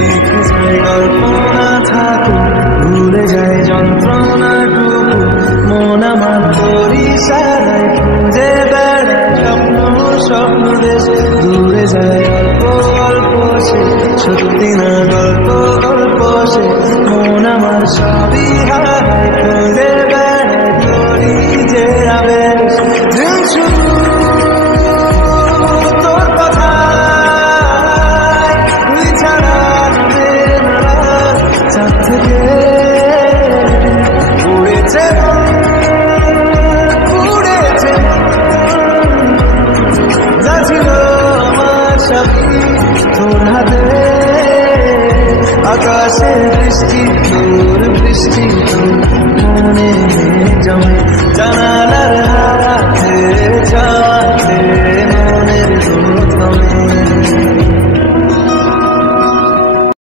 লিখে যায় কল্পনা থাকুক, ভুলে যায় যন্ত্রণাটুকু। মন আমার পরিসারায় খুঁজে বেড়ায় স্বপ্ন স্বপ্ন দেশ। দূরে যায় অল্প অল্প সে, সত্যি না গল্প গল্প সে। মন আমার সবই হারায় খুঁজে বেড়ায় তোরই যে আবেশ। দিন শুধু তোর কথায়, তুই ছাড়া চাঁদ থেকে উড়েছে উড়েছে যা ছিল আমার সবই তোর হাতে। আকাশে বৃষ্টি তোর বৃষ্টি তোর মনে জমে, জানালা